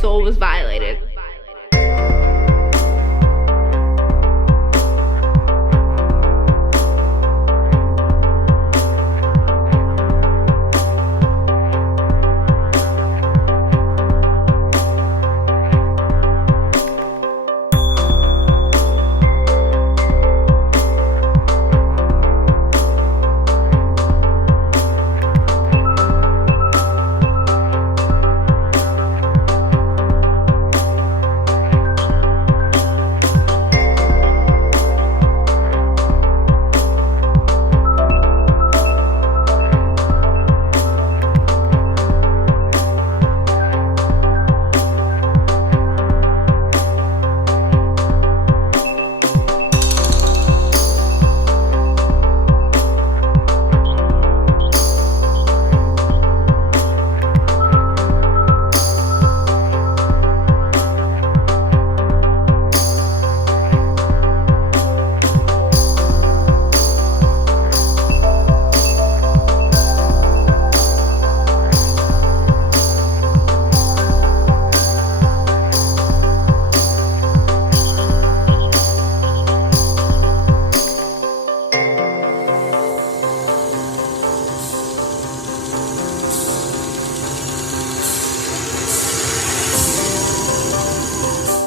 soul was violated.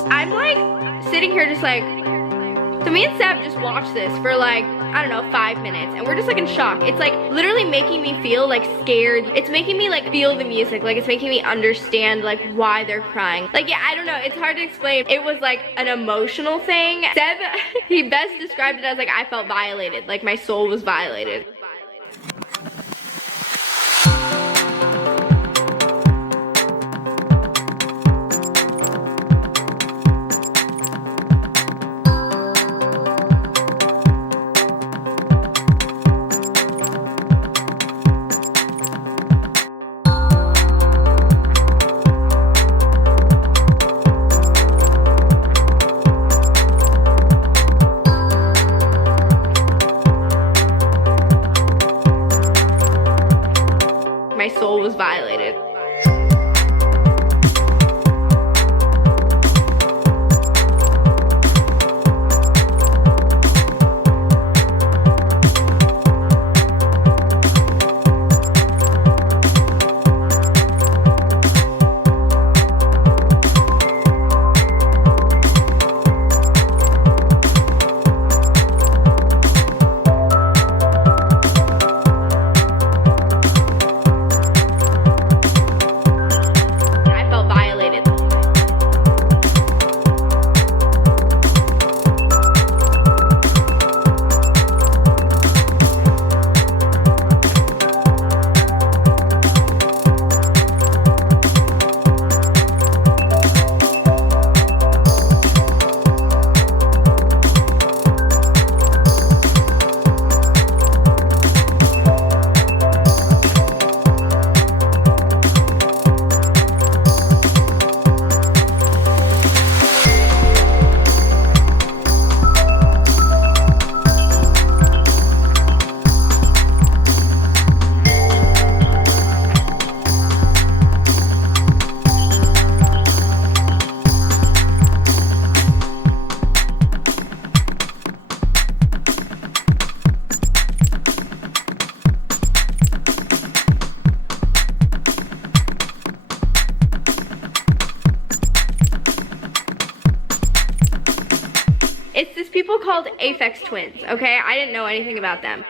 I'm like sitting here just like, so me and Seb just watched this for like, I don't know, 5 minutes, and we're just like in shock. It's like literally making me feel like scared. It's making me like feel the music, like it's making me understand like why they're crying. Like, yeah, I don't know, it's hard to explain. It was like an emotional thing. Seb, he best described it as like, I felt violated, like my soul was violated. My soul was violated. It's these people called Aphex Twins, okay? I didn't know anything about them.